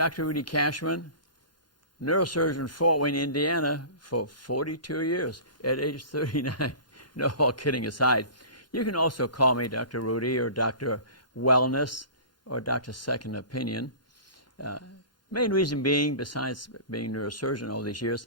Dr. Rudy Cashman, neurosurgeon, Fort Wayne, Indiana, for 42 years at age 39. No, all kidding aside. You can also call me Dr. Rudy or Dr. Wellness or Dr. Second Opinion. Main reason being, besides being a neurosurgeon all these years,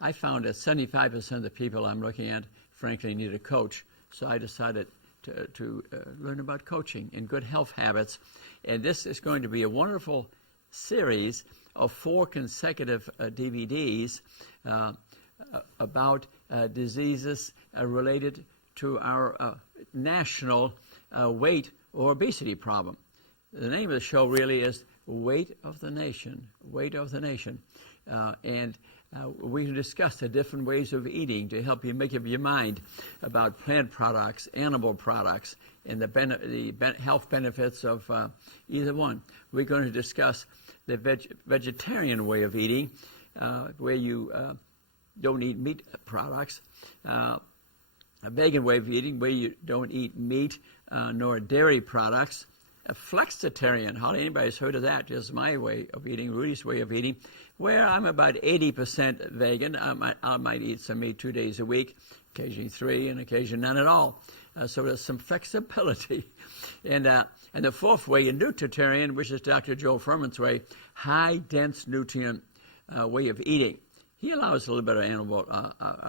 I found that 75% of the people I'm looking at, frankly, need a coach. So I decided to learn about coaching and good health habits. And this is going to be a wonderful series of 4 consecutive DVDs about diseases related to our national weight or obesity problem. The name of the show really is Weight of the Nation, Weight of the Nation. And we discuss the different ways of eating to help you make up your mind about plant products, animal products, and the health benefits of either one. We're going to discuss the vegetarian way of eating, where you don't eat meat products, a vegan way of eating, where you don't eat meat nor dairy products, a flexitarian, hardly anybody's heard of that, just my way of eating, Rudy's way of eating, where I'm about 80% vegan. I might eat some meat 2 days a week, occasionally 3, and occasionally none at all. So there's some flexibility. And the fourth way, a nutritarian, which is Dr. Joe Furman's way, high dense nutrient way of eating. He allows a little bit of animal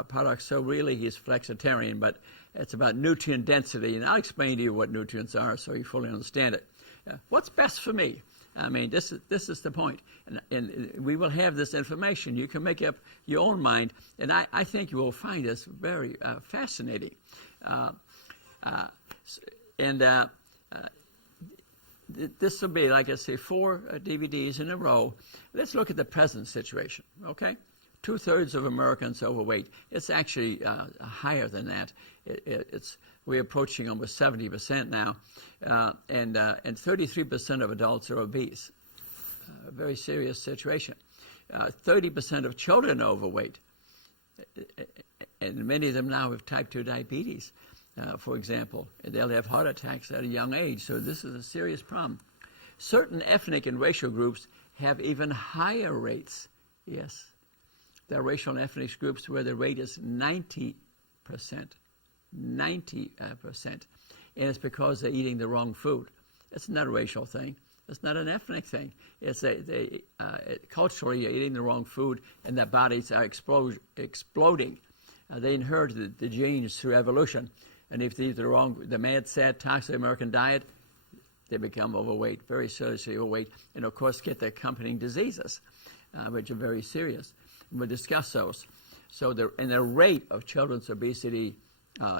products, so really he's flexitarian, but it's about nutrient density, and I'll explain to you what nutrients are so you fully understand it. What's best for me? I mean, this is the point, and we will have this information. You can make up your own mind, and I think you will find this very fascinating. This will be, like I say, 4 DVDs in a row. Let's look at the present situation, okay? 2/3 of Americans overweight. It's actually higher than that. We're approaching almost 70% now, and 33% of adults are obese. A very serious situation. 30% of children are overweight, and many of them now have type 2 diabetes, for example. And they'll have heart attacks at a young age, so this is a serious problem. Certain ethnic and racial groups have even higher rates. Yes. There are racial and ethnic groups where the rate is 90%. 90%. And it's because they're eating the wrong food. It's not a racial thing. It's not an ethnic thing. It's culturally you're eating the wrong food, and their bodies are exploding. They inherited the genes through evolution. And if they eat the mad, sad, toxic American diet, they become overweight, very seriously overweight, and of course get the accompanying diseases, which are very serious. We'll discuss those. So the rate of children's obesity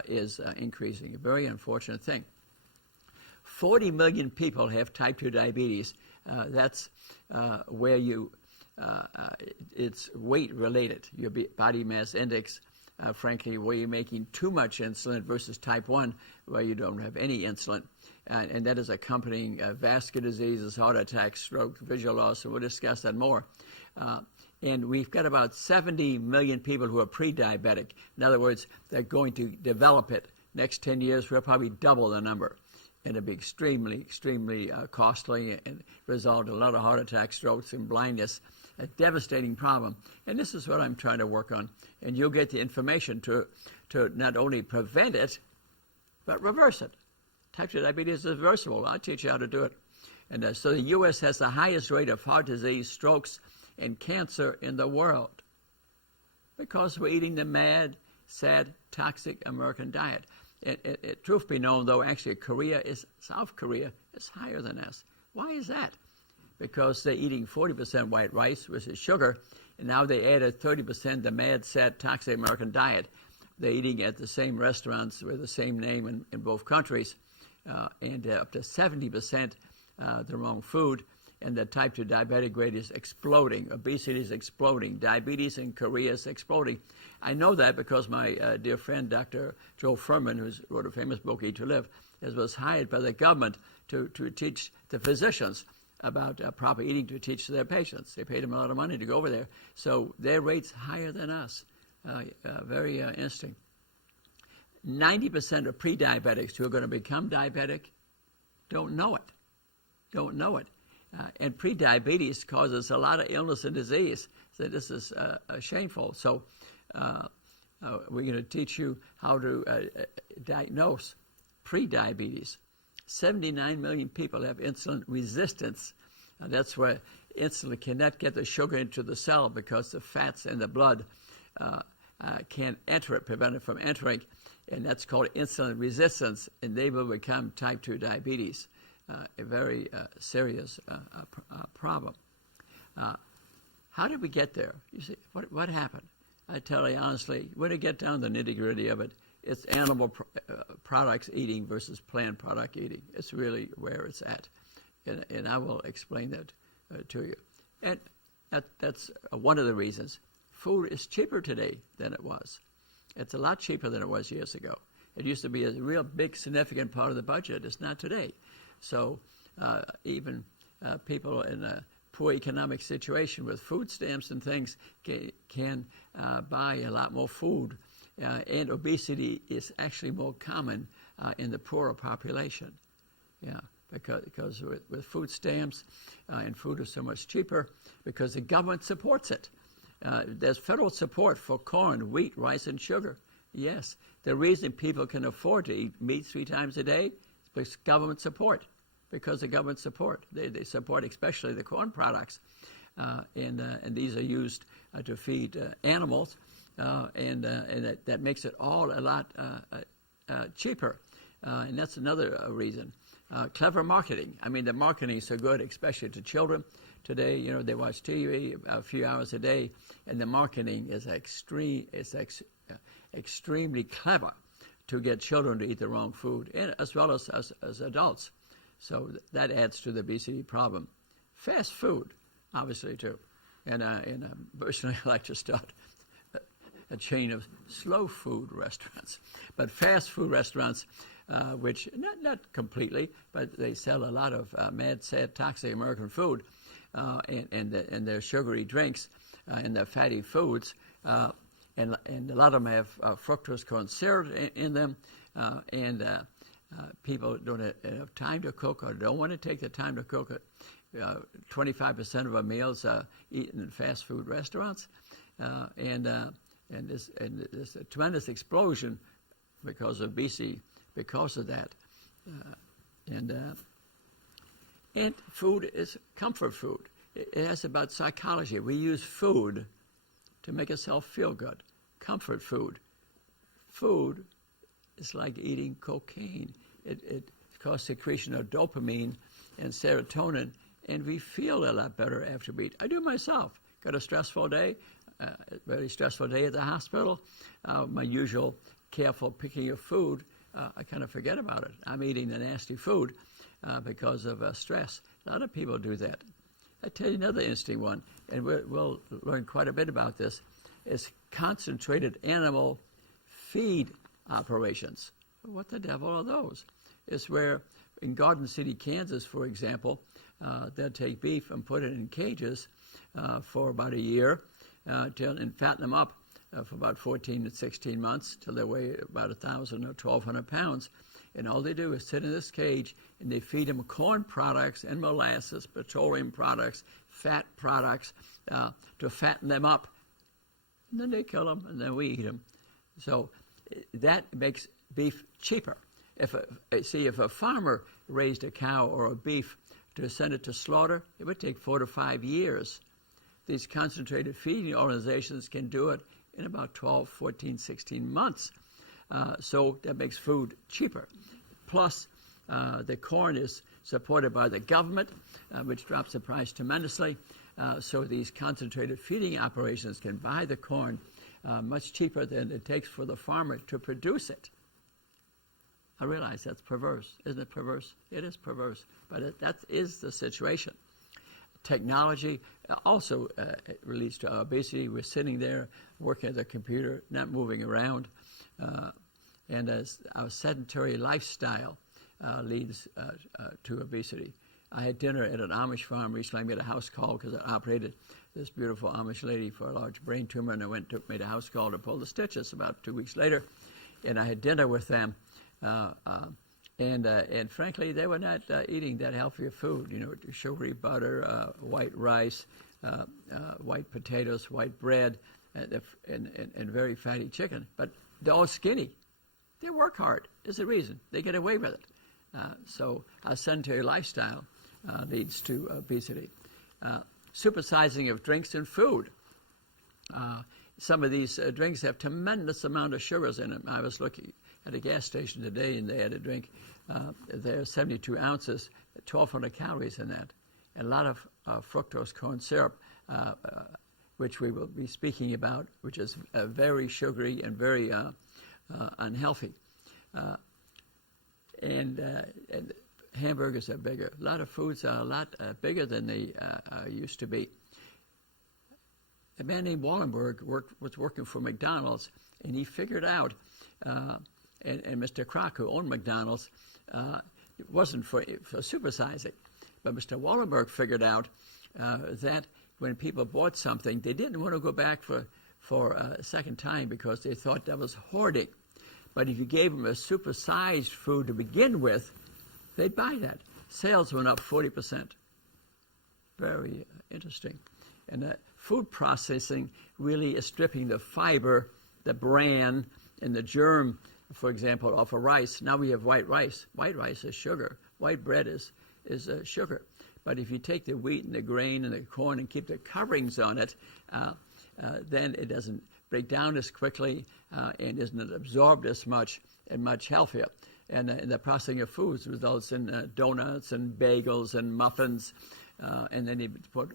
is increasing, a very unfortunate thing. 40 million people have type 2 diabetes. That's where it's weight related, your body mass index, frankly, where you're making too much insulin versus type 1, where you don't have any insulin. And that is accompanying vascular diseases, heart attacks, stroke, visual loss, and we'll discuss that more. And we've got about 70 million people who are pre-diabetic. In other words, they're going to develop it. Next 10 years, we'll probably double the number. And it'll be extremely, extremely costly and result in a lot of heart attacks, strokes, and blindness. A devastating problem. And this is what I'm trying to work on. And you'll get the information to not only prevent it, but reverse it. Type 2 diabetes is reversible. I'll teach you how to do it. And so the U.S. has the highest rate of heart disease, strokes, and cancer in the world because we're eating the mad, sad, toxic American diet. Truth be known, though, actually South Korea is higher than us. Why is that? Because they're eating 40% white rice, which is sugar, and now they added 30% the mad, sad, toxic American diet. They're eating at the same restaurants with the same name in both countries, and up to 70% the wrong food. And the type 2 diabetic rate is exploding. Obesity is exploding. Diabetes in Korea is exploding. I know that because my dear friend, Dr. Joe Furman, who wrote a famous book, Eat to Live, was hired by the government to teach the physicians about proper eating to teach their patients. They paid them a lot of money to go over there. So their rate's higher than us. Very interesting. 90% of pre-diabetics who are going to become diabetic don't know it. And pre-diabetes causes a lot of illness and disease. So this is shameful. So we're going to teach you how to diagnose pre-diabetes. 79 million people have insulin resistance. That's where insulin cannot get the sugar into the cell because the fats in the blood can't enter it, prevent it from entering. And that's called insulin resistance, and they will become type 2 diabetes, a very serious problem. How did we get there? You see, what happened? I tell you honestly, when you get down to the nitty-gritty of it, it's animal products eating versus plant product eating. It's really where it's at. And I will explain that to you. And that's one of the reasons. Food is cheaper today than it was. It's a lot cheaper than it was years ago. It used to be a real big, significant part of the budget. It's not today. So even people in a poor economic situation with food stamps and things can buy a lot more food. And obesity is actually more common in the poorer population. Yeah, because with food stamps and food is so much cheaper because the government supports it. There's federal support for corn, wheat, rice, and sugar. Yes, the reason people can afford to eat meat 3 times a day is government support. Because the government support, they support especially the corn products, and these are used to feed animals, and that makes it all a lot cheaper. And that's another reason. Clever marketing. I mean, the marketing is so good, especially to children. Today, you know, they watch TV a few hours a day, and the marketing is extremely clever to get children to eat the wrong food, and as well as adults. So that adds to the obesity problem. Fast food, obviously, too. And personally, I like to start a chain of slow food restaurants. But fast food restaurants, which not completely, but they sell a lot of mad, sad, toxic American food, and their sugary drinks and their fatty foods. And a lot of them have fructose corn syrup in them, and people don't have time to cook or don't want to take the time to cook it. 25% of our meals are eaten in fast food restaurants, and there's a tremendous explosion because of obesity because of that. And food is comfort food. It has about psychology. We use food to make ourselves feel good. Comfort food. Food is like eating cocaine. It causes secretion of dopamine and serotonin, and we feel a lot better after we eat. I do myself. Got a stressful day, a very stressful day at the hospital. My usual careful picking of food, I kind of forget about it. I'm eating the nasty food because of stress. A lot of people do that. I tell you another interesting one, and we'll learn quite a bit about this, is concentrated animal feed operations. What the devil are those? It's where in Garden City, Kansas, for example, they'll take beef and put it in cages for about a year and fatten them up for about 14 to 16 months till they weigh about 1,000 or 1,200 pounds. And all they do is sit in this cage and they feed them corn products and molasses, petroleum products, fat products to fatten them up. And then they kill them and then we eat them. So that makes beef cheaper. If a farmer raised a cow or a beef to send it to slaughter, it would take 4 to 5 years. These concentrated feeding organizations can do it in about 12, 14, 16 months. So that makes food cheaper. Plus, the corn is supported by the government, which drops the price tremendously. So these concentrated feeding operations can buy the corn much cheaper than it takes for the farmer to produce it. I realize that's perverse. Isn't it perverse? It is perverse, but that is the situation. Technology also leads to obesity. We're sitting there working at the computer, not moving around. And as our sedentary lifestyle leads to obesity. I had dinner at an Amish farm recently. I made a house call because I operated this beautiful Amish lady for a large brain tumor, and I made a house call to pull the stitches about 2 weeks later. And I had dinner with them And frankly, they were not eating that healthy food. You know, sugary butter, white rice, white potatoes, white bread, and very fatty chicken. But they're all skinny. They work hard. There's a reason. They get away with it. So a sedentary lifestyle leads to obesity. Supersizing of drinks and food. Some of these drinks have tremendous amount of sugars in them. I was looking at a gas station today, and they had a drink. There's 72 ounces, 1,200 calories in that, and a lot of fructose corn syrup, which we will be speaking about, which is very sugary and very unhealthy. And hamburgers are bigger. A lot of foods are a lot bigger than they used to be. A man named Wallenberg was working for McDonald's, and he figured out, and Mr. Kroc, who owned McDonald's, it wasn't for supersizing, but Mr. Wallenberg figured out that when people bought something, they didn't want to go back for a second time because they thought that was hoarding. But if you gave them a supersized food to begin with, they'd buy that. Sales went up 40%. Very interesting. And food processing really is stripping the fiber, the bran, and the germ, for example, off of rice. Now we have white rice. White rice is sugar. White bread is sugar. But if you take the wheat and the grain and the corn and keep the coverings on it, then it doesn't break down as quickly and isn't absorbed as much and much healthier. And the processing of foods results in donuts and bagels and muffins, and then you put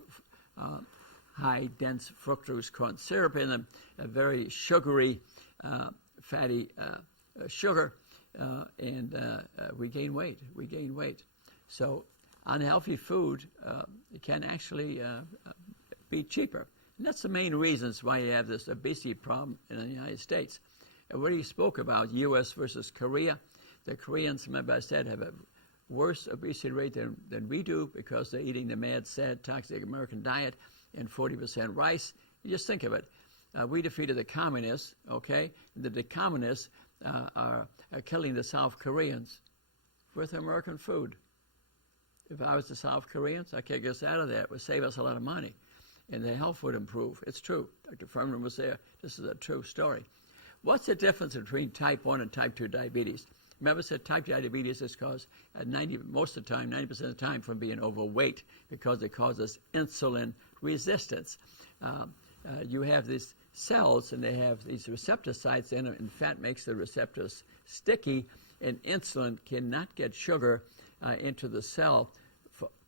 high dense fructose corn syrup in them, a very sugary, fatty sugar, and we gain weight. We gain weight. So unhealthy food can actually be cheaper. And that's the main reasons why you have this obesity problem in the United States. And what he spoke about, U.S. versus Korea, the Koreans, remember I said, have a worse obesity rate than we do because they're eating the mad, sad, toxic American diet and 40% rice. You just think of it. We defeated the communists, okay? The communists are killing the South Koreans with American food. If I was the South Koreans, I kick us out of there. It would save us a lot of money. And their health would improve. It's true. Dr. Furman was there. This is a true story. What's the difference between type 1 and type 2 diabetes? Remember, I said type 2 diabetes is caused most of the time, 90% of the time, from being overweight because it causes insulin resistance. You have these cells, and they have these receptor sites in them, and fat makes the receptors sticky, and insulin cannot get sugar into the cell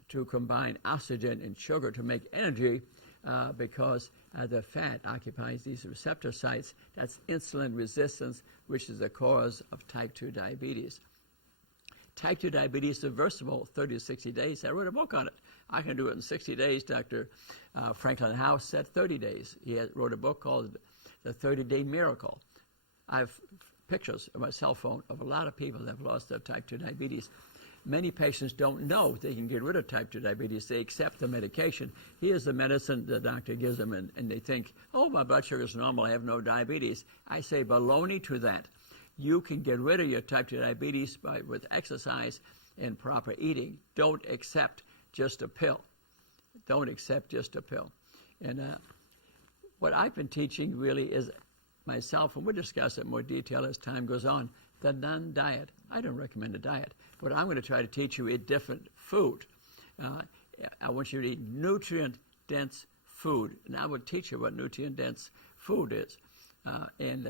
to combine oxygen and sugar to make energy because the fat occupies these receptor sites. That's insulin resistance, which is the cause of type 2 diabetes. Type 2 diabetes is reversible 30 to 60 days. I wrote a book on it. I can do it in 60 days. Dr. Franklin House said 30 days. He wrote a book called The 30-Day Miracle. I have pictures on my cell phone of a lot of people that have lost their type 2 diabetes. Many patients don't know they can get rid of type 2 diabetes. They accept the medication. Here's the medicine the doctor gives them, and they think, oh, my blood sugar is normal, I have no diabetes. I say baloney to that. You can get rid of your type 2 diabetes with exercise and proper eating. Don't accept just a pill. Don't accept just a pill. And what I've been teaching really is myself, and we'll discuss it in more detail as time goes on, the non-diet. I don't recommend a diet. But I'm going to try to teach you a different food. I want you to eat nutrient-dense food, and I will teach you what nutrient-dense food is. And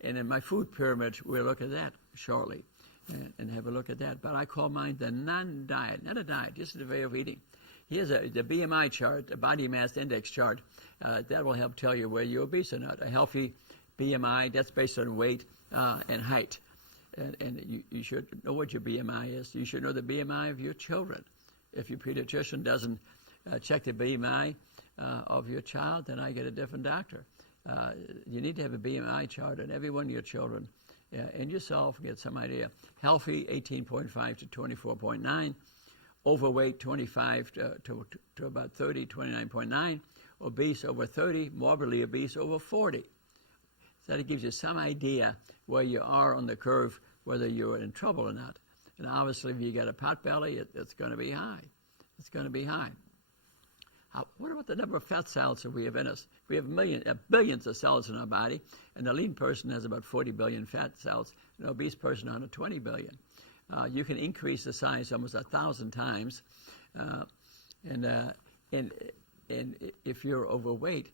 in my food pyramid, we'll look at that shortly and have a look at that. But I call mine the non-diet, not a diet, just a way of eating. Here's the BMI chart, the body mass index chart. That will help tell you whether you're obese or not. A healthy BMI, that's based on weight and height. And you should know what your BMI is. You should know the BMI of your children. If your pediatrician doesn't check the BMI of your child, then I get a different doctor. You need to have a BMI chart on every one of your children and yourself and get some idea. Healthy, 18.5 to 24.9. Overweight, 25 to about 30, 29.9. Obese, over 30. Morbidly obese, over 40. So that gives you some idea where you are on the curve whether you're in trouble or not. And obviously, if you got a pot belly, it's going to be high. It's going to be high. What about the number of fat cells that we have in us? We have billions of cells in our body, and a lean person has about 40 billion fat cells. An obese person, 120 billion. You can increase the size almost 1,000 times, and if you're overweight,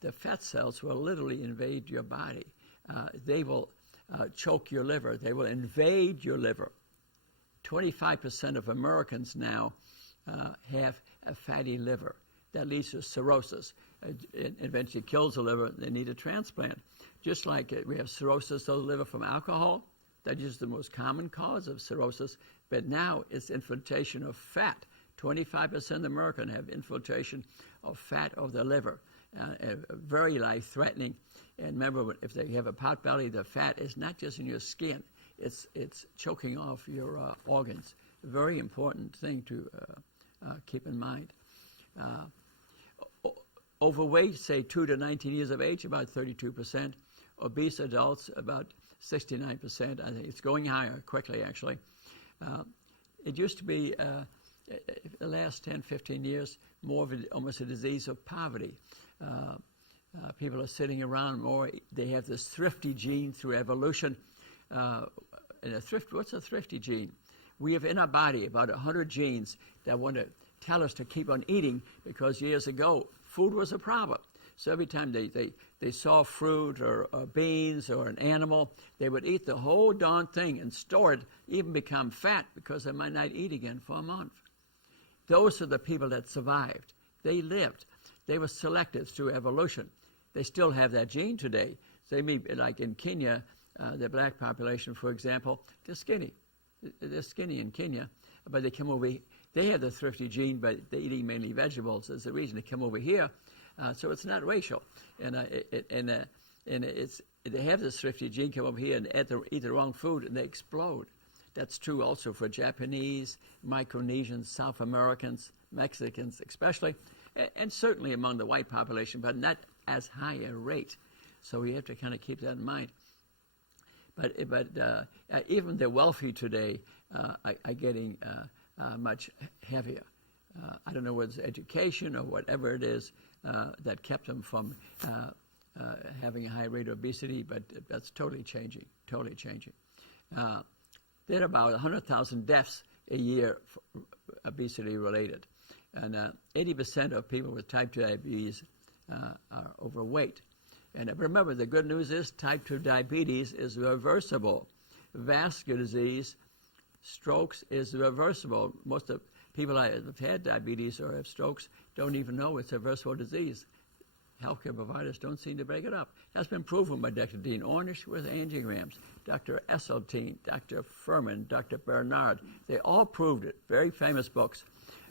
the fat cells will literally invade your body. They will choke your liver. They will invade your liver. 25% of Americans now have a fatty liver. That leads to cirrhosis. It eventually kills the liver. They need a transplant. Just like we have cirrhosis of the liver from alcohol. That is the most common cause of cirrhosis. But now it's infiltration of fat. 25% of Americans have infiltration of fat of the liver. Very life-threatening. And remember, if they have a pot belly, the fat is not just in your skin. It's choking off your organs. A very important thing to keep in mind. Overweight, say 2 to 19 years of age, about 32%. Obese adults, about 69%. I think it's going higher quickly, actually. It used to be, the last 10, 15 years, more of almost a disease of poverty. People are sitting around more. They have this thrifty gene through evolution. What's a thrifty gene? We have in our body about 100 genes that want to tell us to keep on eating, because years ago, food was a problem. So every time they saw fruit or beans or an animal, they would eat the whole darn thing and store it, even become fat, because they might not eat again for a month. Those are the people that survived. They lived. They were selected through evolution. They still have that gene today. So they may, like in Kenya, the black population, for example, they're skinny. They're skinny in Kenya, but they come over. They have the thrifty gene, but they're eating mainly vegetables. Is the reason they come over here. So it's not racial, and they have this thrifty gene come over here and eat the wrong food, and they explode. That's true also for Japanese, Micronesians, South Americans, Mexicans especially, and certainly among the white population, but not as high a rate. So we have to kind of keep that in mind. But even the wealthy today are getting much heavier. I don't know whether it's education or whatever it is that kept them from having a high rate of obesity, but that's totally changing, totally changing. There are about 100,000 deaths a year obesity related, and 80% of people with type 2 diabetes are overweight. And remember, the good news is type 2 diabetes is reversible. Vascular disease, strokes is reversible. Most of people that have had diabetes or have strokes don't even know it's a reversible disease. Healthcare providers don't seem to break it up. That's been proven by Dr. Dean Ornish with angiograms, Dr. Esseltine, Dr. Furman, Dr. Bernard. They all proved it. Very famous books,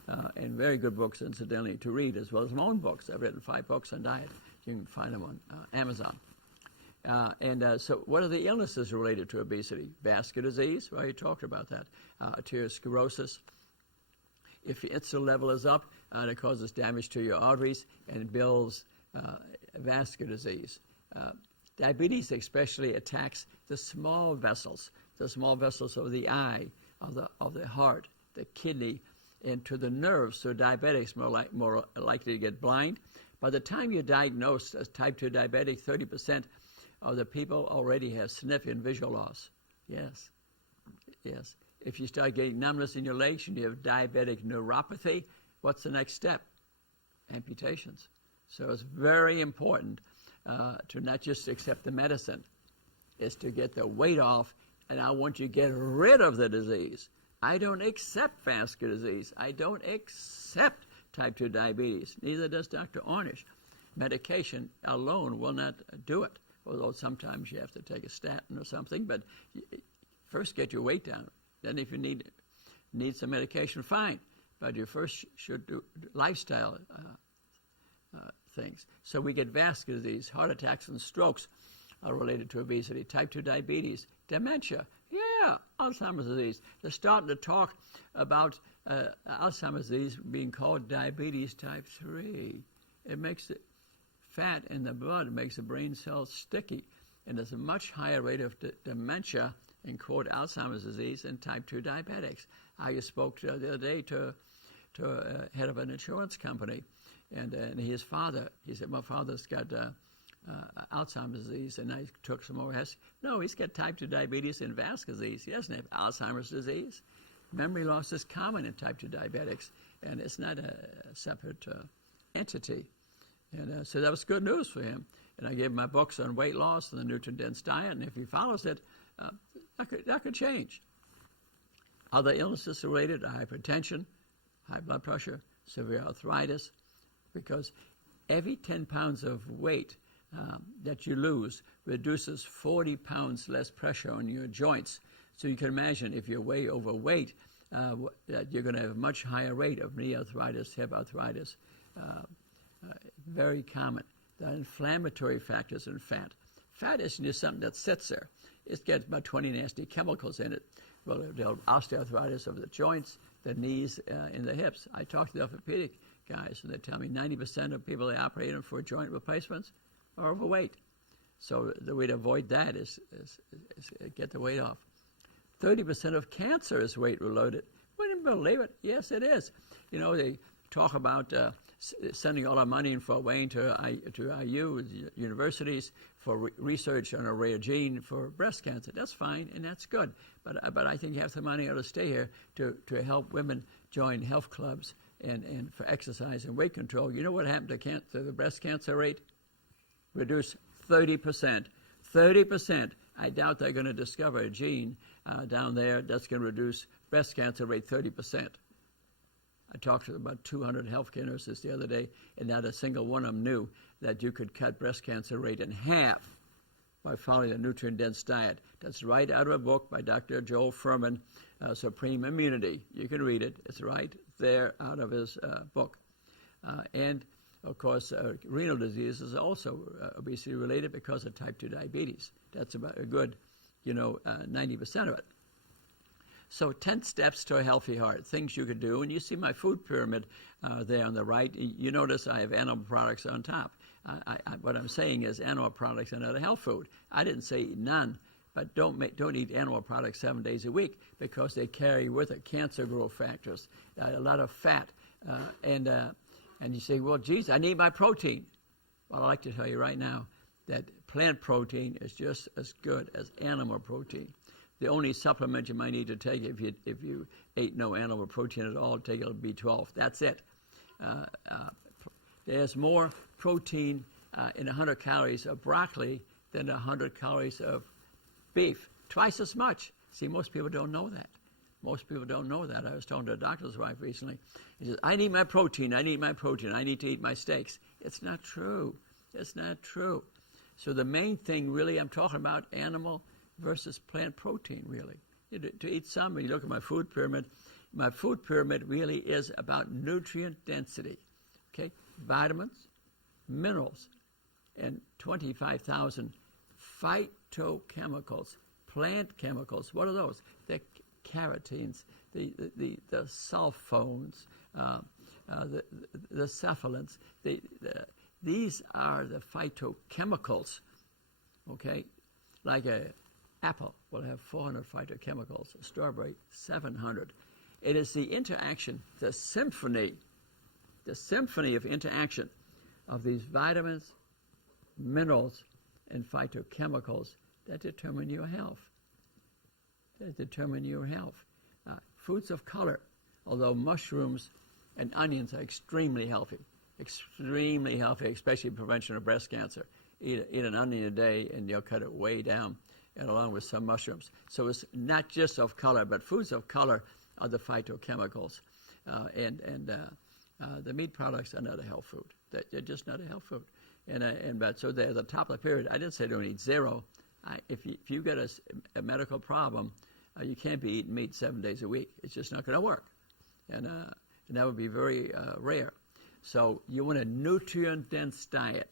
and very good books, incidentally, to read, as well as my own books. I've written 5 books on diet. You can find them on Amazon. So what are the illnesses related to obesity? Vascular disease, well, you talked about that. Arteriosclerosis. If your insulin level is up, it causes damage to your arteries and builds vascular disease. Diabetes especially attacks the small vessels of the eye, of the heart, the kidney, and to the nerves. So diabetics more likely to get blind. By the time you're diagnosed as type 2 diabetic, 30% of the people already have significant visual loss. Yes, yes. If you start getting numbness in your legs and you have diabetic neuropathy, what's the next step? Amputations. So it's very important to not just accept the medicine, it's to get the weight off, and I want you to get rid of the disease. I don't accept vascular disease. I don't accept type 2 diabetes. Neither does Dr. Ornish. Medication alone will not do it, although sometimes you have to take a statin or something, but first get your weight down. Then if you need some medication, fine. But you first should do lifestyle things. So we get vascular disease, heart attacks and strokes are related to obesity, type 2 diabetes, dementia, yeah, Alzheimer's disease. They're starting to talk about Alzheimer's disease being called diabetes type 3. It makes the fat in the blood, it makes the brain cells sticky. And there's a much higher rate of dementia in, quote, Alzheimer's disease than type 2 diabetics. I spoke the other day to a head of an insurance company, and his father, he said, my father's got Alzheimer's disease, and I took some more tests. No, he's got type 2 diabetes and vascular disease. He doesn't have Alzheimer's disease. Memory loss is common in type 2 diabetics, and it's not a separate entity. And so that was good news for him. And I gave him my books on weight loss and the nutrient-dense diet, and if he follows it, that could change. Other illnesses related to hypertension, high blood pressure, severe arthritis, because every 10 pounds of weight that you lose reduces 40 pounds less pressure on your joints. So you can imagine if you're way overweight, that you're going to have a much higher rate of knee arthritis, hip arthritis, very common. The inflammatory factors in fat. Fat isn't just something that sits there. It gets about 20 nasty chemicals in it. Well, there'll osteoarthritis of the joints, the knees, and the hips. I talk to the orthopedic guys, and they tell me 90% of people they operate on for joint replacements are overweight. So the way to avoid that is get the weight off. 30% of cancer is weight-related. Wouldn't believe it. Yes, it is. You know, they talk about sending all our money in for Wayne to IU universities for research on a rare gene for breast cancer. That's fine and that's good, but I think half the money ought to stay here to help women join health clubs and for exercise and weight control. You know what happened to the breast cancer rate? Reduced 30%. 30%. I doubt they're going to discover a gene down there that's going to reduce breast cancer rate 30%. I talked to about 200 healthcare nurses the other day, and not a single one of them knew that you could cut breast cancer rate in half by following a nutrient-dense diet. That's right out of a book by Dr. Joel Fuhrman, Supreme Immunity. You can read it. It's right there out of his book. And, of course, renal disease is also obesity-related because of type 2 diabetes. That's about a good, 90% of it. So 10 steps to a healthy heart, things you could do. And you see my food pyramid there on the right. You notice I have animal products on top. What I'm saying is animal products are not a health food. I didn't say eat none, but don't eat animal products 7 days a week because they carry with it cancer growth factors, a lot of fat. And you say, well, geez, I need my protein. Well, I'd like to tell you right now that plant protein is just as good as animal protein. The only supplement you might need to take if you ate no animal protein at all, take a B12. That's it. There's more protein in 100 calories of broccoli than 100 calories of beef. Twice as much. See, most people don't know that. Most people don't know that. I was talking to a doctor's wife recently. He says, I need my protein. I need my protein. I need to eat my steaks. It's not true. It's not true. So the main thing really I'm talking about animal versus plant protein, really. To eat some, when you look at my food pyramid really is about nutrient density, okay? Vitamins, minerals, and 25,000 phytochemicals, plant chemicals. What are those? The carotenes, the sulfones, the cephalins. These are the phytochemicals, okay? Like a apple will have 400 phytochemicals, a strawberry 700. It is the interaction, the symphony of interaction of these vitamins, minerals, and phytochemicals that determine your health. Foods of color, although mushrooms and onions are extremely healthy, especially prevention of breast cancer. Eat an onion a day and you'll cut it way down, and along with some mushrooms. So it's not just of color, but foods of color are the phytochemicals. The meat products are not a health food. They're just not a health food. But so they're at the top of the pyramid. I didn't say don't eat zero. If you get a medical problem, you can't be eating meat 7 days a week. It's just not going to work. And that would be very rare. So you want a nutrient-dense diet.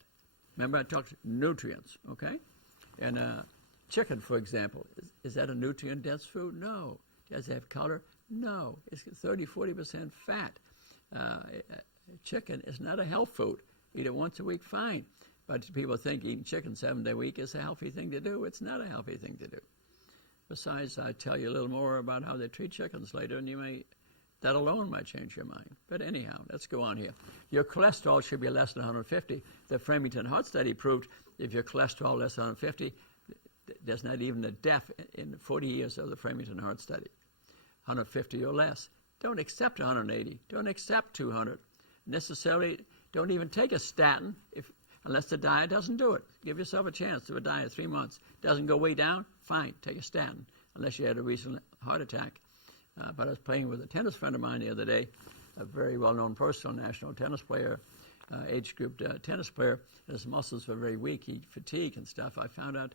Remember I talked nutrients, okay? And chicken, for example, is that a nutrient-dense food? No. Does it have color? No. It's 30-40% fat. Chicken is not a health food. Eat it once a week, fine. But people think eating chicken 7 days a week is a healthy thing to do. It's not a healthy thing to do. Besides, I tell you a little more about how they treat chickens later, and that alone might change your mind. But anyhow, let's go on here. Your cholesterol should be less than 150. The Framingham Heart Study proved if your cholesterol less than 150, there's not even a death in 40 years of the Framingham Heart Study. 150 or less. Don't accept 180. Don't accept 200. Necessarily, don't even take a statin unless the diet doesn't do it. Give yourself a chance to a diet 3 months. Doesn't go way down, fine, take a statin, unless you had a recent heart attack. But I was playing with a tennis friend of mine the other day, a very well-known person, national tennis player, age group tennis player. His muscles were very weak. He fatigued and stuff. I found out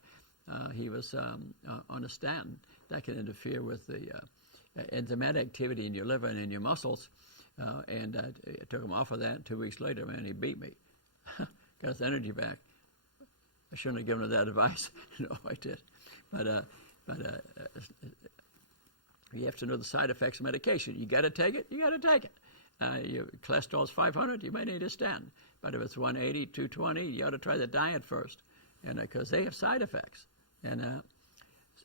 he was on a statin. That can interfere with the enzymatic activity in your liver and in your muscles. And I took him off of that. 2 weeks later, man, he beat me. Got his energy back. I shouldn't have given her that advice. No, I did. But you have to know the side effects of medication. You got to take it. You got to take it. Your cholesterol is 500. You may need a statin. But if it's 180, 220, you ought to try the diet first, and because they have side effects. And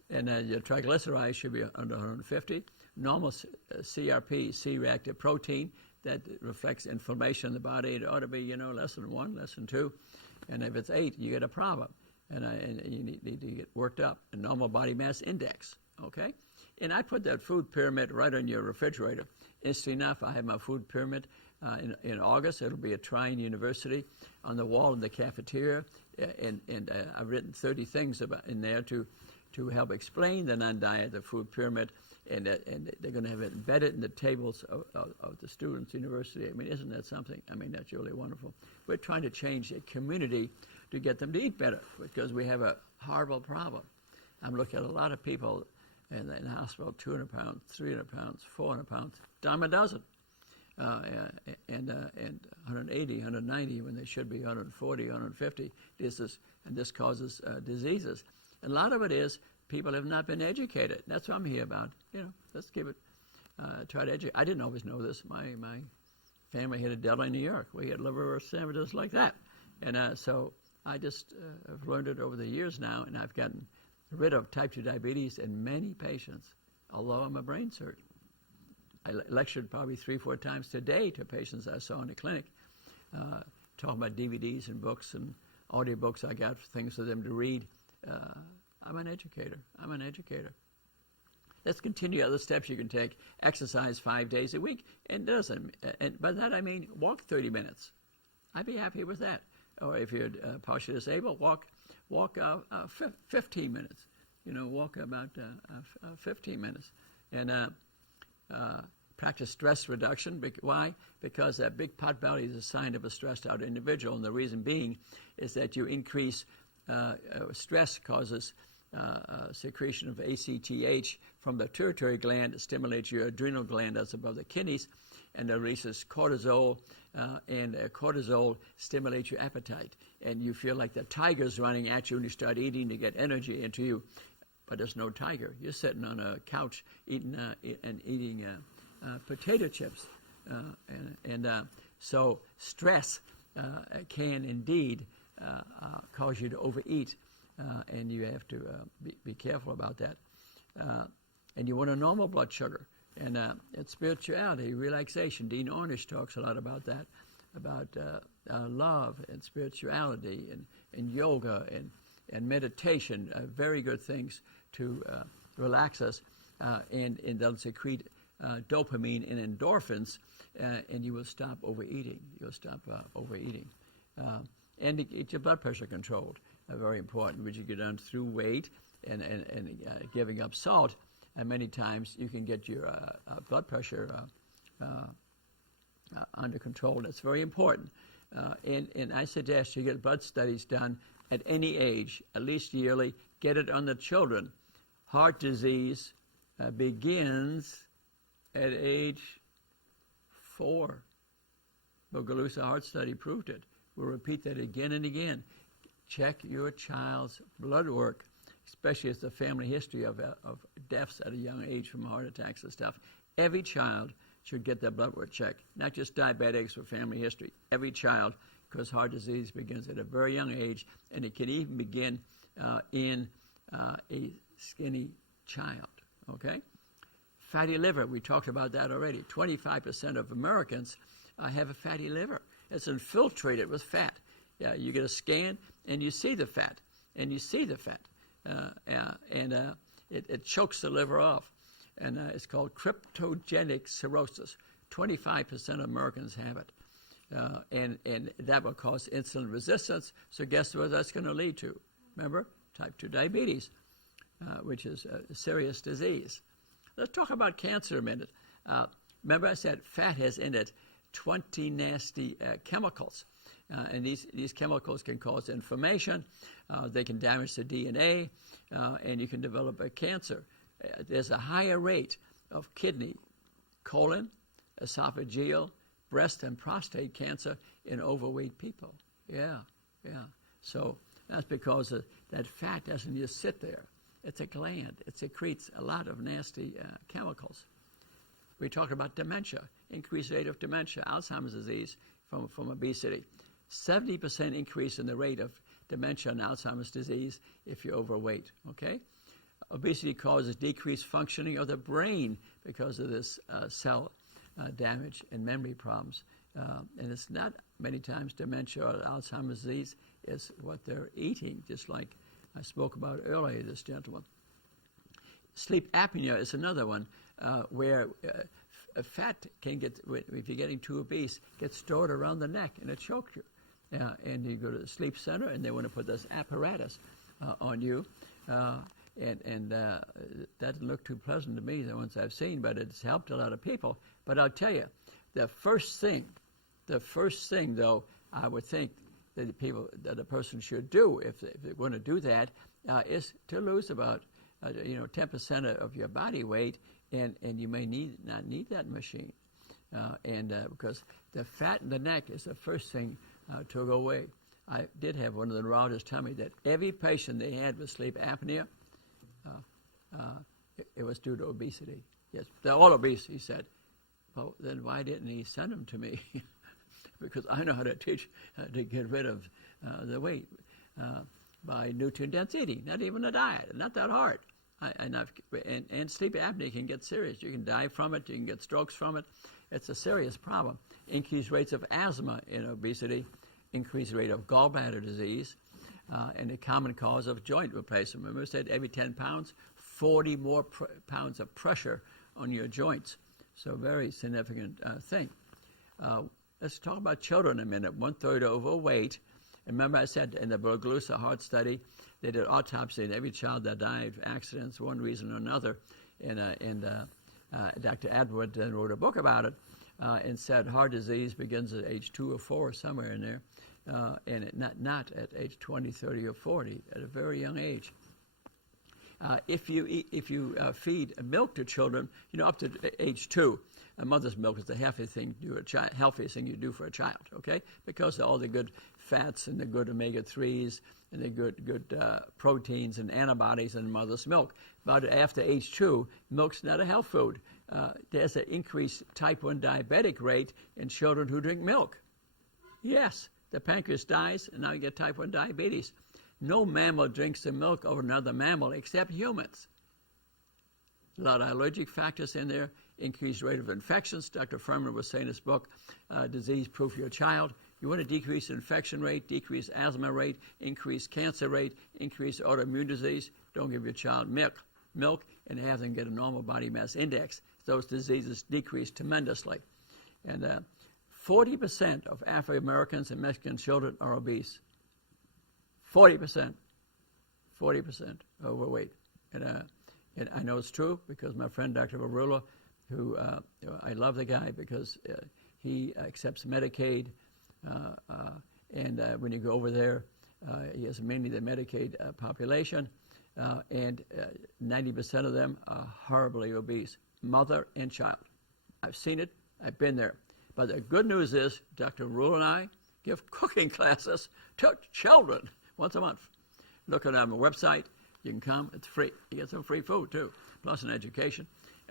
your triglycerides should be under 150. Normal CRP, C-reactive protein, that reflects inflammation in the body. It ought to be, less than 1, less than 2. And if it's 8, you get a problem. And you need to get worked up. A normal body mass index, okay? And I put that food pyramid right on your refrigerator. Interesting enough, I have my food pyramid in August. It'll be at Trine University on the wall in the cafeteria. And I've written 30 things in there to help explain the non-diet, the food pyramid. And they're going to have it embedded in the tables of the students' university. I mean, isn't that something? I mean, that's really wonderful. We're trying to change the community to get them to eat better because we have a horrible problem. I'm looking at a lot of people in the hospital, 200 pounds, 300 pounds, 400 pounds, dime a dozen, and 180, 190 when they should be 140, 150. This causes diseases. And a lot of it is people have not been educated. That's what I'm here about. Let's give it, try to educate. I didn't always know this. My family had a deli in New York. We had liverwurst sandwiches like that. And so I just have learned it over the years now, and I've gotten rid of type 2 diabetes in many patients, although I'm a brain surgeon. I lectured probably 3-4 times today to patients I saw in the clinic, talking about DVDs and books and audiobooks I got, things for them to read. I'm an educator. Let's continue other steps you can take. Exercise 5 days a week. And by that I mean walk 30 minutes. I'd be happy with that. Or if you're partially disabled, walk 15 minutes. Walk about 15 minutes. And practice stress reduction. Why? Because that big pot belly is a sign of a stressed out individual. And the reason being is that you increase stress causes secretion of ACTH from the pituitary gland. It stimulates your adrenal gland that's above the kidneys, and it releases cortisol, and cortisol stimulates your appetite. And you feel like the tiger's running at you when you start eating to get energy into you. But there's no tiger. You're sitting on a couch eating potato chips. So stress can indeed cause you to overeat. And you have to be careful about that. And you want a normal blood sugar. And it's spirituality, relaxation. Dean Ornish talks a lot about that, about love and spirituality and yoga and meditation, very good things to relax us. And they'll secrete dopamine and endorphins, and you will stop overeating. You'll stop overeating. And to get your blood pressure controlled. Very important, which you get done through weight and giving up salt. And many times you can get your blood pressure under control. That's very important. And I suggest you get blood studies done at any age, at least yearly. Get it on the children. Heart disease begins at age 4. Bogalusa heart study proved it. We'll repeat that again and again. Check your child's blood work, especially as the family history of deaths at a young age from heart attacks and stuff. Every child should get their blood work checked, not just diabetics or family history. Every child, because heart disease begins at a very young age, and it can even begin in a skinny child, okay? Fatty liver, we talked about that already. 25% of Americans have a fatty liver. It's infiltrated with fat. You get a scan, and you see the fat, it chokes the liver off, and it's called cryptogenic cirrhosis. 25% of Americans have it, and that will cause insulin resistance. So guess what that's going to lead to? Remember, type 2 diabetes, which is a serious disease. Let's talk about cancer a minute. Remember I said fat has in it 20 nasty chemicals. And these chemicals can cause inflammation, they can damage the DNA, and you can develop a cancer. There's a higher rate of kidney, colon, esophageal, breast, and prostate cancer in overweight people. Yeah. So that's because that fat doesn't just sit there. It's a gland. It secretes a lot of nasty chemicals. We talked about dementia, increased rate of dementia, Alzheimer's disease from obesity. 70% increase in the rate of dementia and Alzheimer's disease if you're overweight, okay? Obesity causes decreased functioning of the brain because of this cell damage and memory problems. And it's not many times dementia or Alzheimer's disease, it's what they're eating, just like I spoke about earlier, this gentleman. Sleep apnea is another one where fat can get, if you're getting too obese, gets stored around the neck and it chokes you. And you go to the sleep center and they want to put this apparatus on you. And that doesn't look too pleasant to me, the ones I've seen, but it's helped a lot of people. But I'll tell you, the first thing though, I would think that a person should do if they want to do that is to lose about 10% of your body weight, and you may not need that machine, because the fat in the neck is the first thing to go away. I did have one of the neurologists tell me that every patient they had with sleep apnea, it was due to obesity. Yes, they're all obese, he said. Well, then why didn't he send them to me? Because I know how to teach to get rid of the weight by nutrient-dense eating, not even a diet, not that hard. And sleep apnea can get serious. You can die from it. You can get strokes from it. It's a serious problem. Increased rates of asthma in obesity, increased rate of gallbladder disease, and a common cause of joint replacement. Remember I said every 10 pounds, 40 more pounds of pressure on your joints. So very significant thing. Let's talk about children a minute. 1/3 overweight. And remember I said in the Bogalusa heart study, they did autopsy on every child that died of accidents, one reason or another. And Dr. Atwood then wrote a book about it and said heart disease begins at age 2 or 4, somewhere in there, and not at age 20, 30, or 40, at a very young age. If you feed milk to children, up to age 2, mother's milk is the healthiest thing you do for a child, okay? Because of all the good fats and the good omega-3s and the good proteins and antibodies in mother's milk. But after age 2, milk's not a health food. There's an increased type 1 diabetic rate in children who drink milk. Yes, the pancreas dies, and now you get type 1 diabetes. No mammal drinks the milk of another mammal except humans. A lot of allergic factors in there, increased rate of infections. Dr. Furman was saying in his book, Disease Proof Your Child. You want to decrease infection rate, decrease asthma rate, increase cancer rate, increase autoimmune disease. Don't give your child milk and have them get a normal body mass index. Those diseases decrease tremendously. And 40% of African Americans and Mexican children are obese. 40% overweight. And I know it's true because my friend Dr. Varula, who I love the guy because he accepts Medicaid, and when you go over there, he has mainly the Medicaid population, and 90% of them are horribly obese, mother and child. I've seen it, I've been there. But the good news is Dr. Varula and I give cooking classes to children once a month. Look at our website. You can come. It's free. You get some free food, too, plus an education.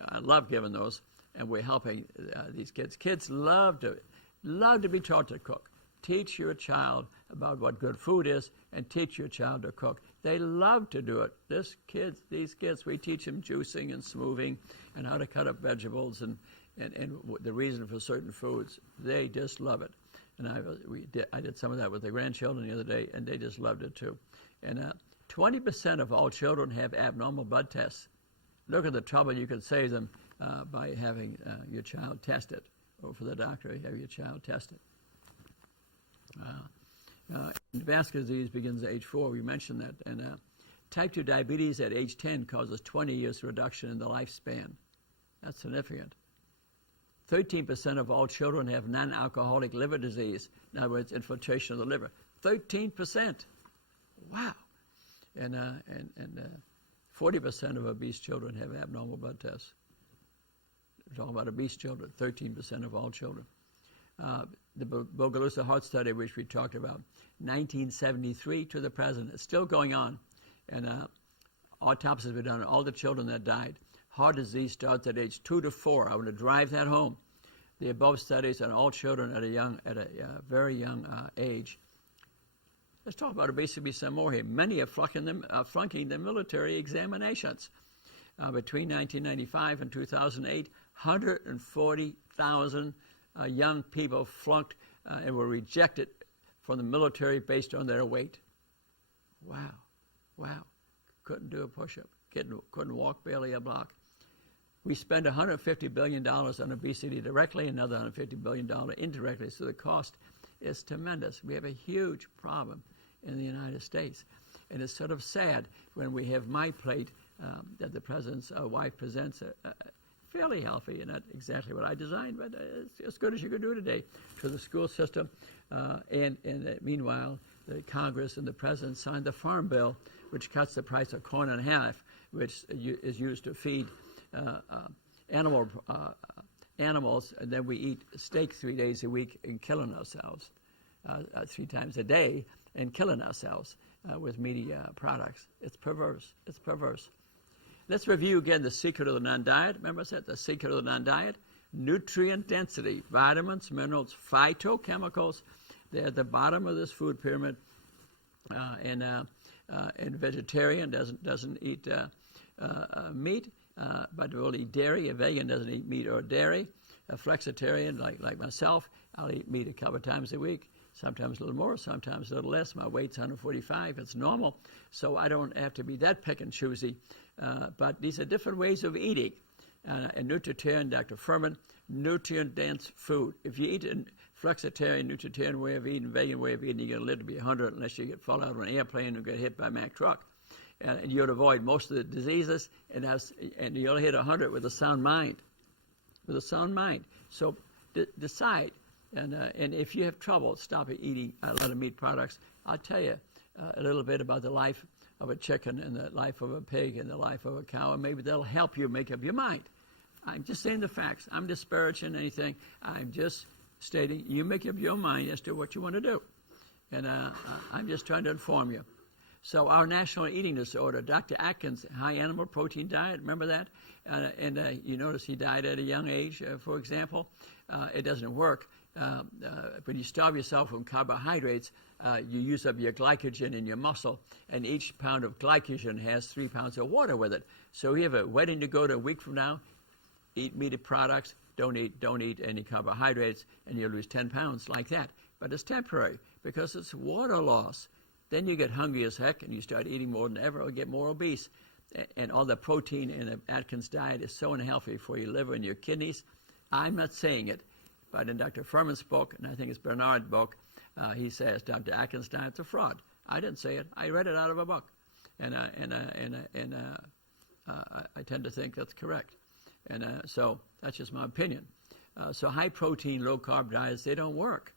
I love giving those, and we're helping these kids. Kids love to be taught to cook. Teach your child about what good food is and teach your child to cook. They love to do it. These kids, we teach them juicing and smoothing and how to cut up vegetables and the reason for certain foods. They just love it. And I did some of that with the grandchildren the other day, and they just loved it too. And 20% of all children have abnormal blood tests. Look at the trouble you could save them by having your child tested, or for the doctor, have your child tested. Vascular disease begins at age 4. We mentioned that. And type 2 diabetes at age 10 causes 20 years reduction in the lifespan. That's significant. 13% of all children have non-alcoholic liver disease. In other words, infiltration of the liver. 13%. Wow. And 40% of obese children have abnormal blood tests. We're talking about obese children, 13% of all children. The Bogalusa heart study, which we talked about, 1973 to the present, it's still going on. And autopsies were done on all the children that died. Heart disease starts at age 2 to 4. I want to drive that home. The above studies on all children at a very young age. Let's talk about obesity some more here. Many are flunking the military examinations. Between 1995 and 2008, 140,000 young people flunked and were rejected from the military based on their weight. Wow. Couldn't do a push-up. Couldn't walk barely a block. We spend $150 billion on obesity directly, another $150 billion indirectly, so the cost is tremendous. We have a huge problem in the United States. And it's sort of sad when we have my plate that the president's wife presents fairly healthy, and not exactly what I designed, but it's as good as you could do today to the school system. And meanwhile, the Congress and the president signed the Farm Bill, which cuts the price of corn in half, which is used to feed animals, and then we eat steak 3 days a week and killing ourselves 3 times a day and killing ourselves with meaty products. It's perverse. It's perverse. Let's review again the secret of the non-diet. Remember I said the secret of the non-diet? Nutrient density, vitamins, minerals, phytochemicals. They're at the bottom of this food pyramid. And vegetarian doesn't eat meat, but will eat dairy. A vegan doesn't eat meat or dairy. A flexitarian, like myself, I'll eat meat a couple of times a week. Sometimes a little more, sometimes a little less. My weight's 145. It's normal, so I don't have to be that pick and choosy. But these are different ways of eating. And nutritarian, Dr. Furman, nutrient-dense food. If you eat a flexitarian, nutritarian way of eating, vegan way of eating, you're going to live to be 100 unless you get fall out of an airplane and get hit by a Mack truck. And you'll avoid most of the diseases, and you'll hit 100 with a sound mind. With a sound mind. So decide. And if you have trouble stopping eating a lot of meat products, I'll tell you a little bit about the life of a chicken and the life of a pig and the life of a cow, and maybe that'll help you make up your mind. I'm just saying the facts. I'm disparaging anything. I'm just stating you make up your mind as to what you want to do. And I'm just trying to inform you. So our national eating disorder, Dr. Atkins, high animal protein diet, remember that? And you notice he died at a young age, for example. It doesn't work. When you starve yourself from carbohydrates, you use up your glycogen in your muscle, and each pound of glycogen has 3 pounds of water with it. So you have a wedding to go to a week from now, eat meaty products, don't eat any carbohydrates, and you'll lose 10 pounds like that. But it's temporary because it's water loss. Then you get hungry as heck, and you start eating more than ever or get more obese. And all the protein in the Atkins diet is so unhealthy for your liver and your kidneys. I'm not saying it. But in Dr. Furman's book, and I think it's Bernard's book, he says Dr. Atkins' diet's a fraud. I didn't say it. I read it out of a book. And I tend to think that's correct. And so that's just my opinion. So high-protein, low-carb diets, they don't work.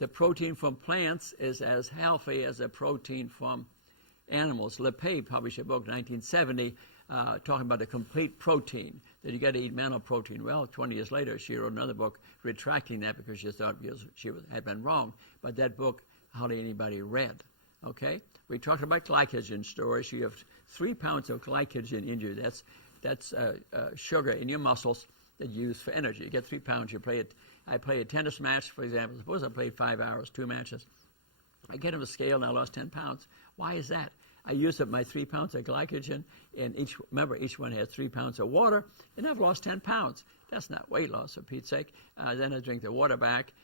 The protein from plants is as healthy as the protein from animals. Lepay published a book in 1970 talking about the complete protein, that you got to eat animal protein. Well, 20 years later, she wrote another book retracting that because she thought she had been wrong. But that book, hardly anybody read. Okay? We talked about glycogen storage. You have 3 pounds of glycogen in you. That's sugar in your muscles. that you use for energy. You get 3 pounds. I play a tennis match, for example. Suppose I played 5 hours, 2 matches. I get on a scale and I lost 10 pounds. Why is that? I use up my 3 pounds of glycogen, and each one has 3 pounds of water, and I've lost 10 pounds. That's not weight loss, for Pete's sake. Then I drink the water back,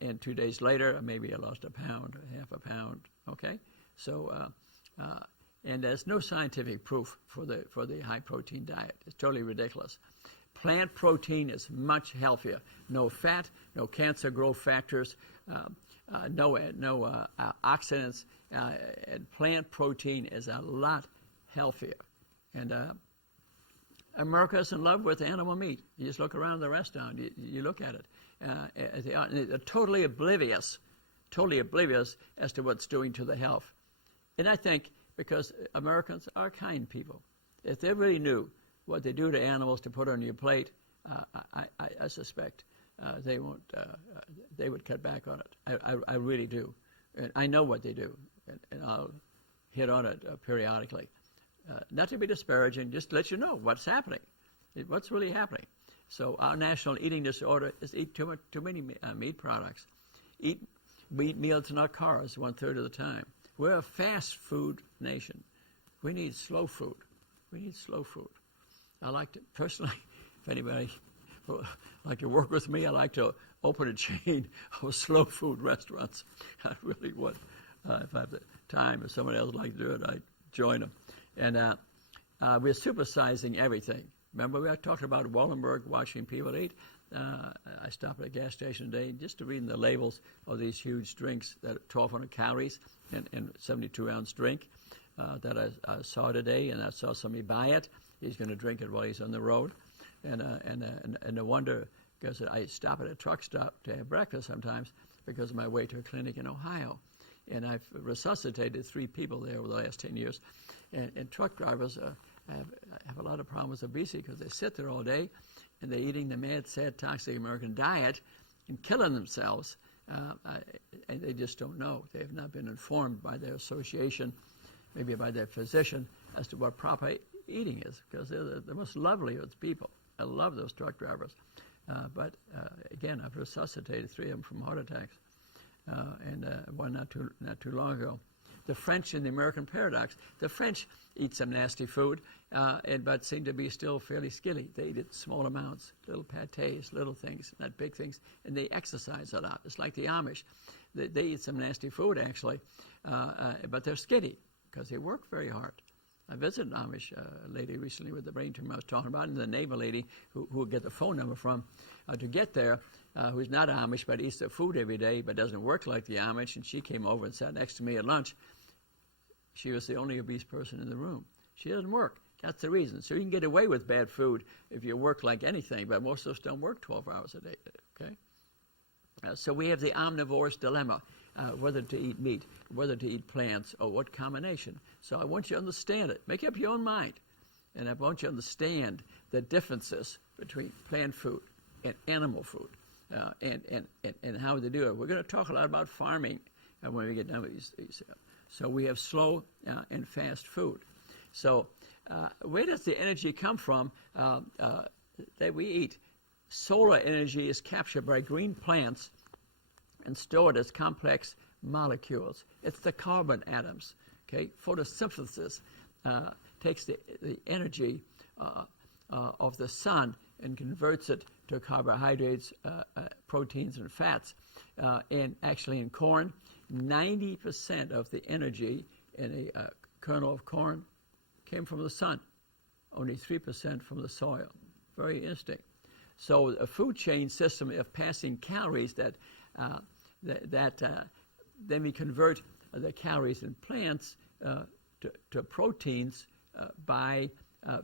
and 2 days later, maybe I lost a pound, half a pound. Okay, so and there's no scientific proof for the high protein diet. It's totally ridiculous. Plant protein is much healthier. No fat, no cancer growth factors, no oxidants. And plant protein is a lot healthier. And America's in love with animal meat. You just look around the restaurant, you look at it. They're totally oblivious as to what's doing to the health. And I think because Americans are kind people, if they really knew what they do to animals to put on your plate, I suspect they would cut back on it. I really do. And I know what they do, and I'll hit on it periodically. Not to be disparaging, just to let you know what's happening, what's really happening. So our national eating disorder is eat too many meat products. We eat meals in our cars 1/3 of the time. We're a fast food nation. We need slow food. I like to, personally, if anybody would like to work with me, I like to open a chain of slow food restaurants. I really would. If I have the time, if someone else would like to do it, I'd join them. And we're supersizing everything. Remember, we talked about Wallenberg watching people eat. I stop at a gas station today just to read the labels of these huge drinks that are 1,200 calories and 72-ounce drink that I saw today, and I saw somebody buy it. He's going to drink it while he's on the road. And no wonder, because I stop at a truck stop to have breakfast sometimes because of my way to a clinic in Ohio. And I've resuscitated 3 people there over the last 10 years. And truck drivers have a lot of problems with obesity because they sit there all day and they're eating the mad, sad, toxic American diet and killing themselves. And they just don't know. They have not been informed by their association, maybe by their physician, as to what proper eating is, because they're the most lovely of people. I love those truck drivers. But again, I've resuscitated 3 of them from heart attacks, and one not too long ago. The French in the American paradox. The French eat some nasty food, but seem to be still fairly skinny. They eat it small amounts, little pâtés, little things, not big things, and they exercise a lot. It's like the Amish. They eat some nasty food, actually, but they're skinny because they work very hard. I visited an Amish lady recently with the brain tumor I was talking about, and the neighbor lady who will get the phone number from to get there, who's not Amish but eats their food every day but doesn't work like the Amish, and she came over and sat next to me at lunch. She was the only obese person in the room. She doesn't work. That's the reason. So you can get away with bad food if you work like anything, but most of us don't work 12 hours a day, okay? So we have the omnivore's dilemma, whether to eat meat, whether to eat plants, or what combination. So I want you to understand it. Make up your own mind. And I want you to understand the differences between plant food and animal food and how they do it. We're going to talk a lot about farming when we get done with these. So we have slow and fast food. So where does the energy come from that we eat? Solar energy is captured by green plants and stored as complex molecules. It's the carbon atoms. Okay, photosynthesis takes the energy of the sun and converts it to carbohydrates, proteins, and fats. And actually, in corn, 90% of the energy in a kernel of corn came from the sun. Only 3% from the soil. Very interesting. So a food chain system of passing calories that then we convert the calories in plants to proteins by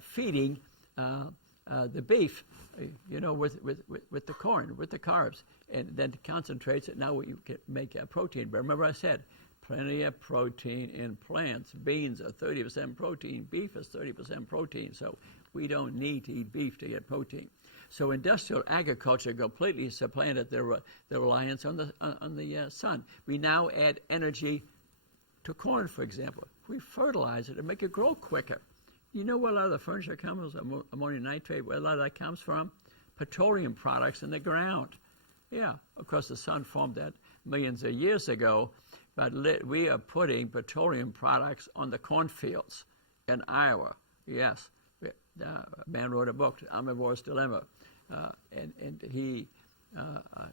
feeding the beef, with the corn, with the carbs, and then concentrates it. Now you can make protein. But remember I said, plenty of protein in plants. Beans are 30% protein. Beef is 30% protein. So we don't need to eat beef to get protein. So industrial agriculture completely supplanted the reliance on the sun. We now add energy to corn, for example. We fertilize it and make it grow quicker. You know where a lot of the furniture comes, ammonium nitrate, where a lot of that comes from? petroleum products in the ground. Yeah, of course the sun formed that millions of years ago, but we are putting petroleum products on the cornfields in Iowa. Yes, a man wrote a book, Omnivore's Dilemma, and he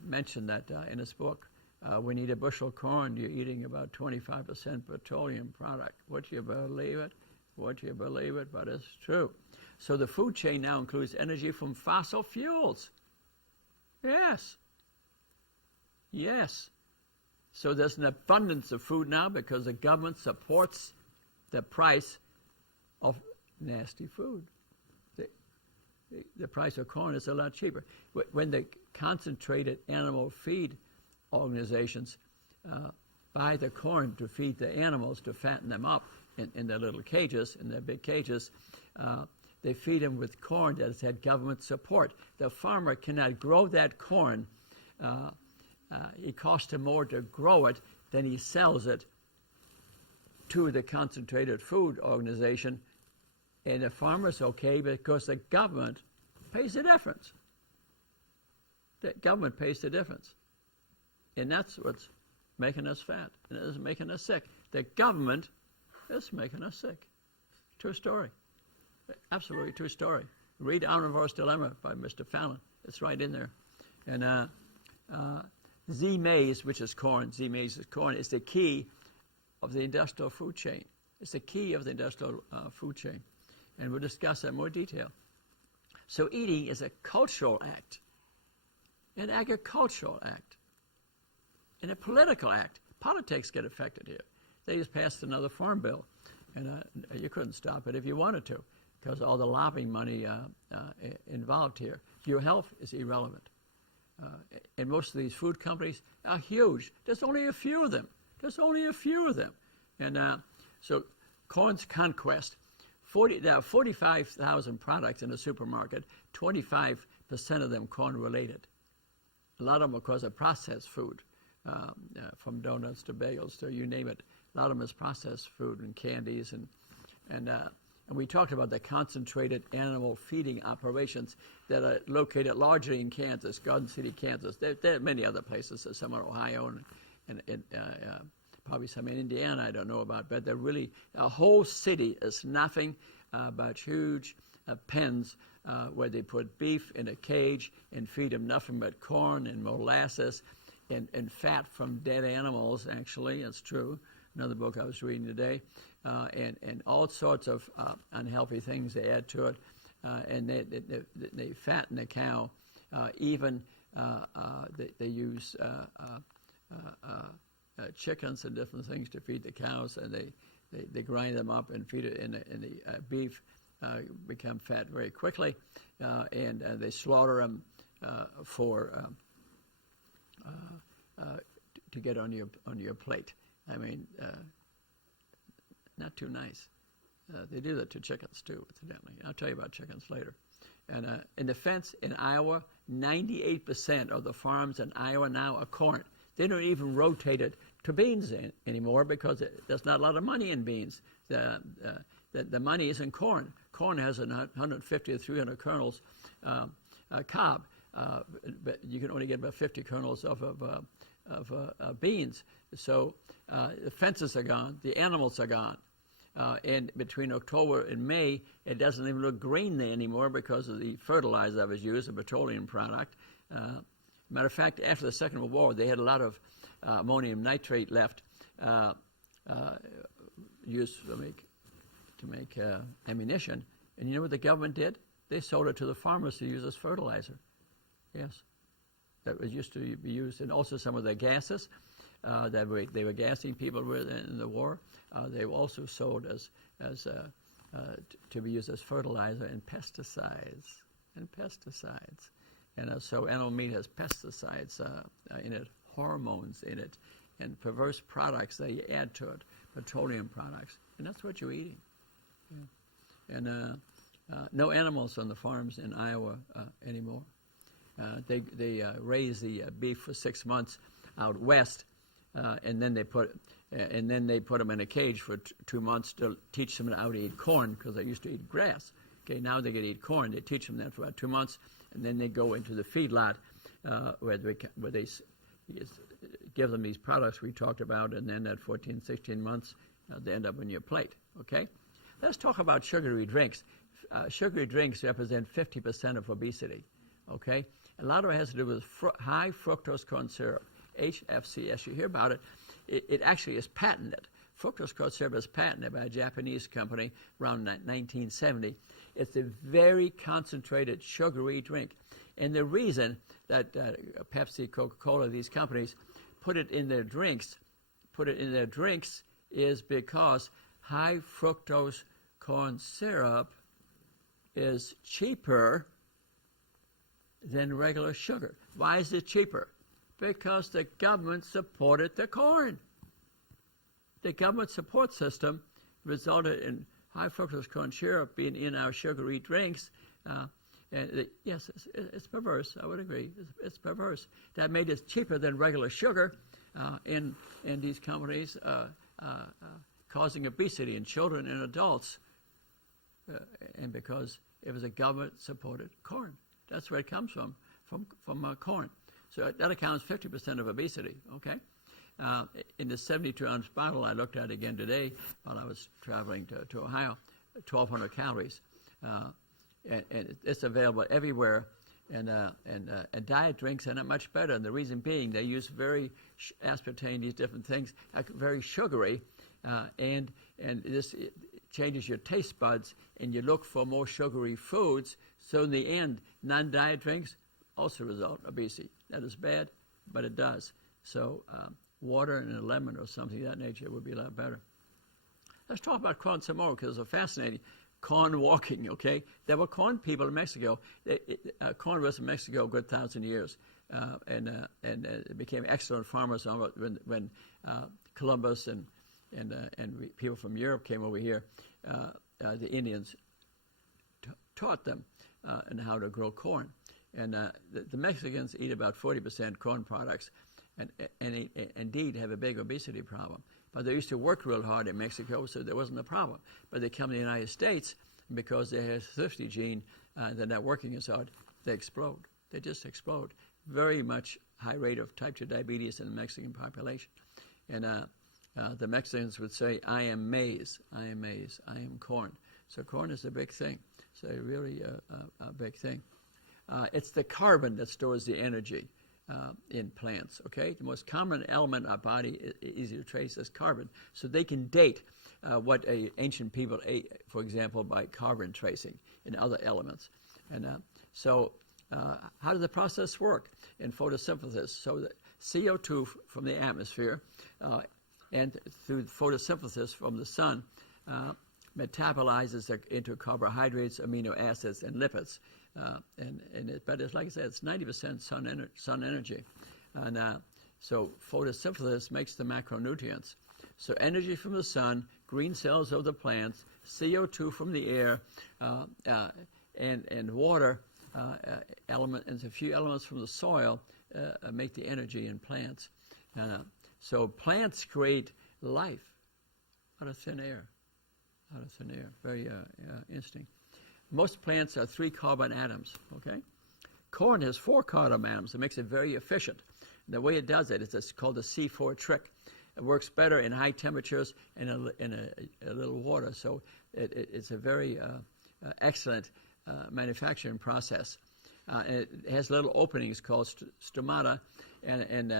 mentioned that in his book. When you eat a bushel of corn, you're eating about 25% petroleum product. Would you believe it? Would you believe it? But it's true. So the food chain now includes energy from fossil fuels. Yes. Yes. So there's an abundance of food now because the government supports the price of nasty food. The price of corn is a lot cheaper. When the concentrated animal feed organizations buy the corn to feed the animals, to fatten them up in their little cages, in their big cages, they feed them with corn that has had government support. The farmer cannot grow that corn. It costs him more to grow it than he sells it to the concentrated food organization. And the farmer's okay because the government pays the difference. The government pays the difference. And that's what's making us fat. And it is making us sick. The government is making us sick. True story. Absolutely true story. Read Omnivore's Dilemma by Mr. Fallon. It's right in there. And Zea Mays, which is corn, Zea Mays is corn, is the key of the industrial food chain. It's the key of the industrial food chain. And we'll discuss that in more detail. So eating is a cultural act, an agricultural act, and a political act. Politics get affected here. They just passed another farm bill, and you couldn't stop it if you wanted to, because all the lobbying money involved here. Your health is irrelevant. And most of these food companies are huge. There's only a few of them. And so corn's conquest. There are 45,000 products in the supermarket, 25% of them corn-related. A lot of them, of course, are processed food, from donuts to bagels to you name it. A lot of them is processed food and candies. And we talked about the concentrated animal feeding operations that are located largely in Kansas, Garden City, Kansas. There are many other places, some in Ohio and probably some in Indiana I don't know about, but they're really, a whole city is nothing but huge pens where they put beef in a cage and feed them nothing but corn and molasses and fat from dead animals, actually, it's true. Another book I was reading today, and all sorts of unhealthy things they add to it, and they fatten the cow. Even they use chickens and different things to feed the cows, and they grind them up and feed it, and the beef become fat very quickly, and they slaughter them to get on your plate. I mean, not too nice. They do that to chickens too, incidentally. I'll tell you about chickens later. And in the fence in Iowa, 98% of the farms in Iowa now are corn. They don't even rotate it to beans anymore because there's not a lot of money in beans. The money is in corn. Corn has 150 to 300 kernels cob, but you can only get about 50 kernels of beans. So the fences are gone. The animals are gone. And between October and May, it doesn't even look green there anymore because of the fertilizer that was used, a petroleum product. Matter of fact, after the Second World War, they had a lot of ammonium nitrate left used to make ammunition. And you know what the government did? They sold it to the farmers to use as fertilizer. Yes. That was used to be used, and also some of the gases that they were gassing people with in the war. They were also sold as to be used as fertilizer and pesticides. And so animal meat has pesticides in it, hormones in it, and perverse products that you add to it, petroleum products, and that's what you're eating. Yeah. And no animals on the farms in Iowa anymore. They raise the beef for 6 months out west, and then they put them in a cage for 2 months to teach them how to eat corn because they used to eat grass. Okay, now they get to eat corn. They teach them that for about 2 months, and then they go into the feedlot where they give them these products we talked about, and then at 14, 16 months, they end up on your plate, okay? Let's talk about sugary drinks. Sugary drinks represent 50% of obesity, okay? A lot of it has to do with high fructose corn syrup, HFCS. You hear about it. It actually is patented. Fructose corn syrup is patented by a Japanese company around 1970. It's a very concentrated sugary drink. And the reason that Pepsi, Coca-Cola, these companies put it in their drinks is because high fructose corn syrup is cheaper than regular sugar. Why is it cheaper? Because the government supported the corn. The government support system resulted in high fructose corn syrup being in our sugary drinks. Yes, it's perverse. I would agree. It's perverse. That made it cheaper than regular sugar in these companies, causing obesity in children and adults. And because it was a government-supported corn. That's where it comes from corn. So that accounts 50% of obesity, okay? In the 72-ounce bottle I looked at again today while I was traveling to Ohio, 1,200 calories. And it's available everywhere. And diet drinks are not much better. And the reason being they use very aspartame, these different things, very sugary. And this changes your taste buds, and you look for more sugary foods. So in the end, non-diet drinks also result in obesity. That is bad, but it does. So water and a lemon or something of that nature would be a lot better. Let's talk about corn some more, because it's fascinating. Corn walking, okay? There were corn people in Mexico. Corn was in Mexico a good 1,000 years, and became excellent farmers when Columbus and people from Europe came over here. The Indians taught them and how to grow corn. And the Mexicans eat about 40% corn products, and indeed have a big obesity problem. But they used to work real hard in Mexico, so there wasn't a problem. But they come to the United States, and because they have a thrifty gene, they're not working as hard, they explode. They just explode. Very much high rate of type 2 diabetes in the Mexican population. And the Mexicans would say, I am maize, I am maize, I am corn. So corn is a big thing. So really a big thing. It's the carbon that stores the energy in plants, okay? The most common element our body easy to trace is carbon. So they can date what ancient people ate, for example, by carbon tracing in other elements. And so how does the process work in photosynthesis? So the CO2 from the atmosphere and through photosynthesis from the sun metabolizes into carbohydrates, amino acids, and lipids. But it's like I said, it's 90% sun energy. And so photosynthesis makes the macronutrients. So energy from the sun, green cells of the plants, CO2 from the air, and water, and a few elements from the soil make the energy in plants. So plants create life out of thin air. Out of thin air. Very interesting. Most plants are 3 carbon atoms, okay? Corn has 4 carbon atoms. It makes it very efficient. And the way it does it is called the C4 trick. It works better in high temperatures and in a little water. So it's a very excellent manufacturing process. And it has little openings called stomata, and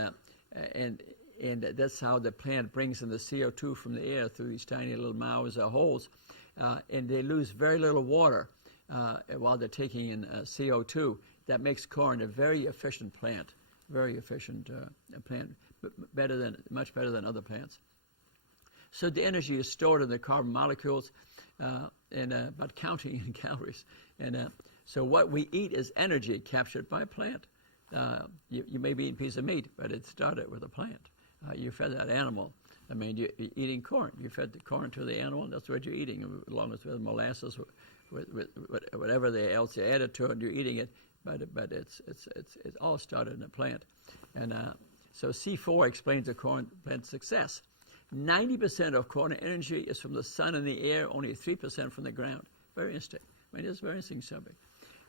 that's how the plant brings in the CO2 from the air through these tiny little mouths or holes. And they lose very little water while they're taking in CO2. That makes corn a very efficient plant, very efficient plant, much better than other plants. So the energy is stored in the carbon molecules, but counting in calories. And so what we eat is energy captured by a plant. You may be eating a piece of meat, but it started with a plant. You fed that animal. I mean, you're eating corn. You fed the corn to the animal, and that's what you're eating, along with molasses, with whatever else you added to it, you're eating it. But it's all started in a plant. And so C4 explains the corn plant success. 90% of corn energy is from the sun and the air, only 3% from the ground. Very interesting. I mean, it's a very interesting subject.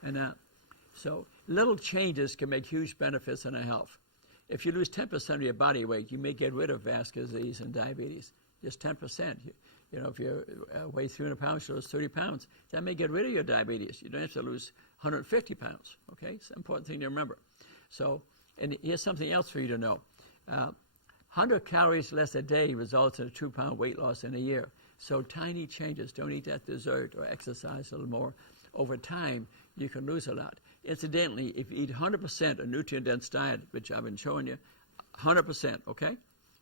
And so little changes can make huge benefits in our health. If you lose 10% of your body weight, you may get rid of vascular disease and diabetes. Just 10%. You know, if you weigh 300 pounds, you lose 30 pounds. That may get rid of your diabetes. You don't have to lose 150 pounds, okay? It's an important thing to remember. So, and here's something else for you to know. 100 calories less a day results in a 2-pound weight loss in a year. So tiny changes. Don't eat that dessert or exercise a little more. Over time, you can lose a lot. Incidentally, if you eat 100% a nutrient-dense diet, which I've been showing you, 100%, okay?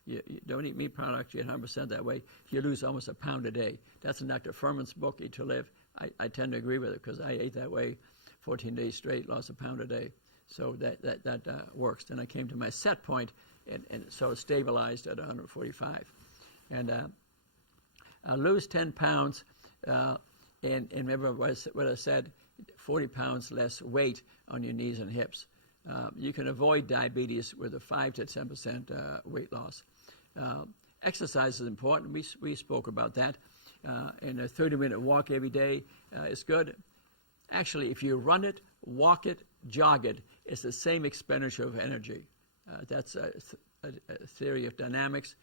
You don't eat meat products, you eat 100% that way, you lose almost a pound a day. That's in Dr. Furman's book, Eat to Live. I tend to agree with it because I ate that way 14 days straight, lost a pound a day. So that works. Then I came to my set point, and so it stabilized at 145. And I lose 10 pounds, and remember what I said, 40 pounds less weight on your knees and hips. You can avoid diabetes with a 5 to 10% weight loss. Exercise is important. We spoke about that. And a 30-minute walk every day is good. Actually, if you run it, walk it, jog it, it's the same expenditure of energy. That's a theory of dynamics.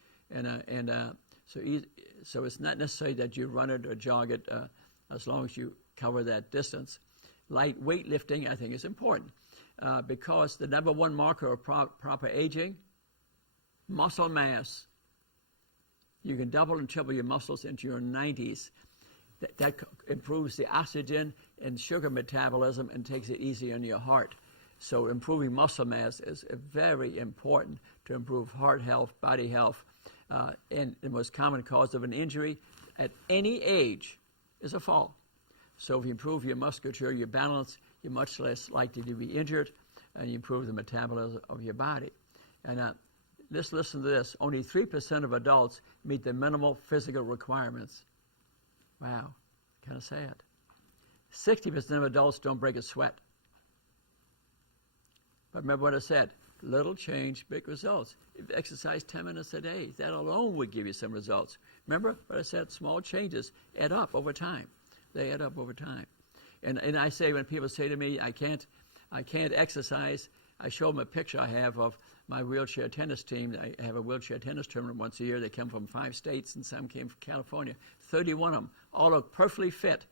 So it's not necessary that you run it or jog it as long as you cover that distance. Light weightlifting, I think, is important because the number one marker of proper aging, muscle mass. You can double and triple your muscles into your 90s. That improves the oxygen and sugar metabolism and takes it easy on your heart. So improving muscle mass is very important to improve heart health, body health. And the most common cause of an injury at any age is a fall. So if you improve your musculature, your balance, you're much less likely to be injured, and you improve the metabolism of your body. And just listen to this. Only 3% of adults meet the minimal physical requirements. Wow, kind of sad. 60% of adults don't break a sweat. But remember what I said, little change, big results. If you exercise 10 minutes a day, that alone would give you some results. Remember what I said, small changes add up over time. They add up over time. And I say, when people say to me, I can't exercise, I show them a picture I have of my wheelchair tennis team. I have a wheelchair tennis tournament once a year. They come from 5 states, and some came from California. 31 of them, all look perfectly fit.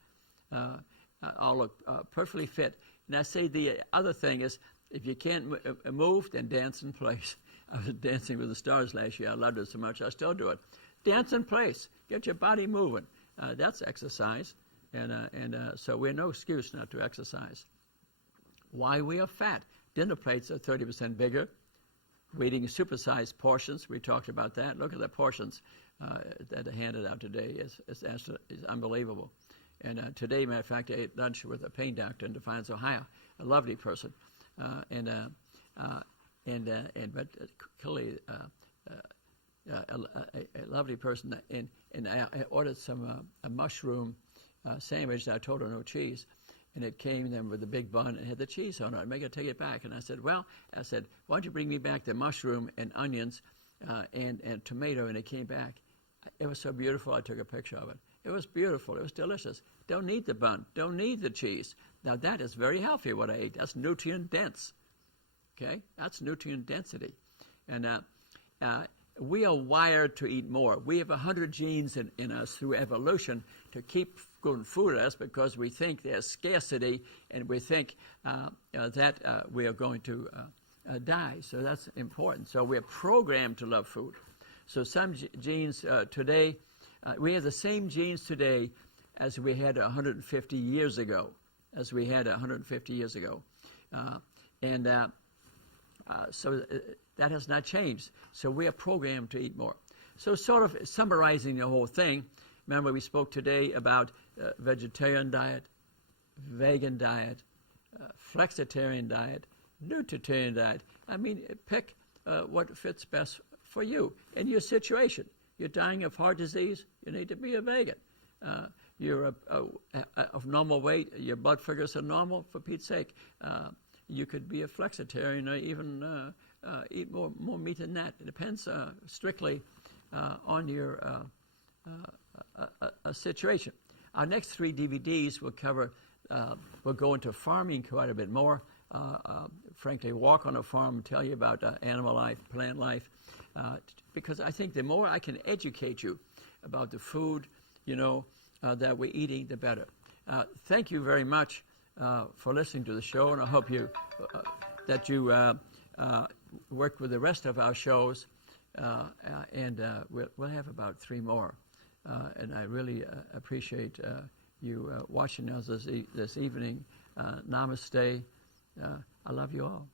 Perfectly fit. And I say the other thing is, if you can't move, then dance in place. I was dancing with the stars last year. I loved it so much. I still do it. Dance in place. Get your body moving. That's exercise. So we have no excuse not to exercise. Why we are fat. Dinner plates are 30% bigger. We're eating supersized portions. We talked about that. Look at the portions that are handed out today. It's unbelievable. And today, matter of fact, I ate lunch with a pain doctor in Defiance, Ohio, a lovely person. But clearly a lovely person. And I ordered a mushroom sandwich. I told her no cheese. And it came then with a big bun and had the cheese on it. Make her take it back. And I said, why don't you bring me back the mushroom and onions and tomato? And it came back. It was so beautiful, I took a picture of it. It was beautiful. It was delicious. Don't need the bun. Don't need the cheese. Now, that is very healthy, what I ate. That's nutrient dense. Okay? That's nutrient density. And we are wired to eat more. We have 100 genes in us through evolution to keep good food at us because we think there's scarcity and we think that we are going to die. So that's important. So we're programmed to love food. So some genes today, we have the same genes today as we had 150 years ago. So that has not changed. So we are programmed to eat more. So sort of summarizing the whole thing, remember we spoke today about vegetarian diet, vegan diet, flexitarian diet, nutritarian diet. I mean, pick what fits best for you and your situation. You're dying of heart disease, you need to be a vegan. You're of normal weight, your blood sugars are normal, for Pete's sake. You could be a flexitarian or even eat more meat than that. It depends strictly on your situation. Our next 3 DVDs will cover We'll go into farming quite a bit more. Frankly, walk on a farm, tell you about animal life, plant life, because I think the more I can educate you about the food, that we're eating, the better. Thank you very much for listening to the show, and I hope that you work with the rest of our shows, and we'll have about 3 more. And I really appreciate you watching us this evening. Namaste. I love you all.